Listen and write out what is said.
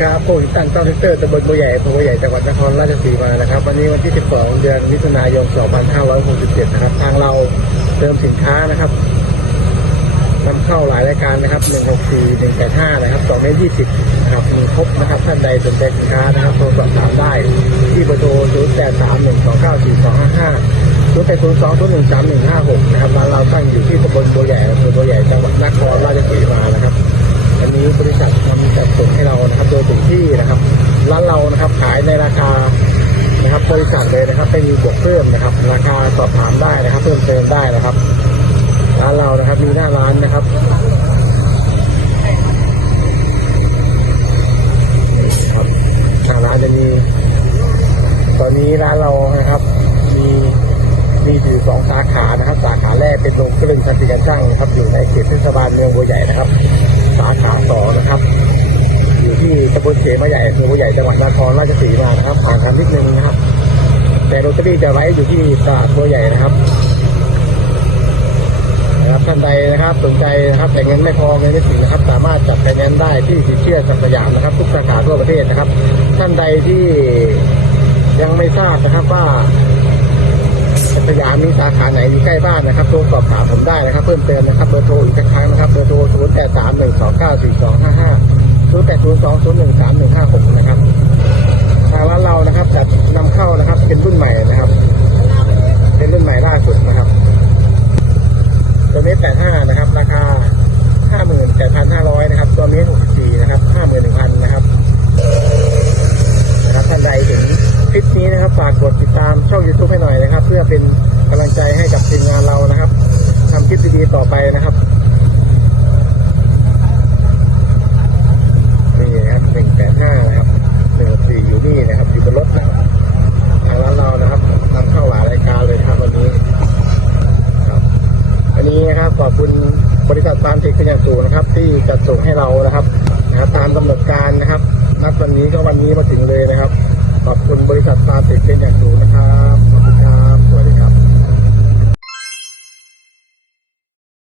ครับผมตันต้อเทคเตอร์ตำบลบัวใหญ่อำเภอบัวใหญ่จังหวัดนครราชสีมานะครับ วันนี้วันที่ 12 เดือนมิถุนายน 2567 นะครับ ทางเราเติมสินค้านะครับนำเข้าหลายรายการนะครับ 164 185 นะครับ2เมตร20นะครับมีครบนะครับท่านใดสนใจสินค้านะครับโทรสอบถามได้ ที่เบอร์โทร 0831294255 0802013156 นะครับร้านเราตั้งอยู่ที่ตำบลบัวใหญ่อำเภอบัวใหญ่จังหวัดน นะครับไม่มีบวกเพิ่มนะครับ ราคาสอบถามได้นะครับ เพิ่มเติมได้นะครับร้านเรานะครับมีหน้าร้านนะครับครับหน้าร้านจะมี ตอนนี้ร้านเรานะครับ มีมีอยู่สองสาขานะครับ สาขาแรกเป็นโรงกลึงชันติการช่างนะครับ อยู่ในเขตเทศบาลเมืองบัวใหญ่นะครับ สาขาสองนะครับอยู่ที่ตำบลเขมาใหญ่อำเภอบัวใหญ่จังหวัดนครราชสีมานะครับห่างกันนิดนึงนะครับ แต่โรตารี่จะไว้อยู่ที่ตลาดบัวใหญ่นะครับนะครับท่านใดนะครับสนใจนะครับแต่เงินไม่พอเงินไม่ถึงนะครับ สามารถจัดไฟแนนซ์ได้ที่สินเชื่อสัมสยามนะครับ ทุกสาขาทั่วประเทศนะครับ ท่านใดที่ยังไม่ทราบนะครับว่าสยามมีสาขาไหนอยู่ใกล้บ้านนะครับโทรสอบถามผมได้นะครับ เพิ่มเติมนะครับเบอร์โทรอีกสักครั้งนะครับเบอร์โทร 0 8 3 1 2 9 4 2 5 5 0 8 0 2 0 1 3 1 5 6นะครับทางร้านเรานะครับจัดนำเข้านะครับ เป็นรุ่นใหม่นะครับ เป็นรุ่นใหม่ล่าสุดนะครับตัวนี้85นะครับ ราคา 58,500นะครับ ตัวนี้64นะครับ51,000นะครับ นะครับท่านใดเห็นค ลิปนี้นะครับฝากกดติดตามช่อง YouTube ให้หน่อยนะครับ เพื่อเป็นกำลังใจให้กับทีมงานเรานะครับทำคลิปดีๆต่อไปนะครับนี่นะครับหนึ่งแปดห้านะครับหนึ่งสี่อยู่นี่นะครับอยู่บนรถนะครับทางร้านเรานะครับนำเข้าหลายรายการเลยครับวันนี้ครับอันนี้นะครับขอบคุณบริษัทฟาร์มเทคเป็นอย่างสูงนะครับ ที่จัดส่งให้เรานะครับนะครับตามกำหนดการนะครับ นัดวันนี้ก็วันนี้มาถึงเลยนะครับ ขอบคุณบริษัทตาติดเป็นอย่างสูนะครับ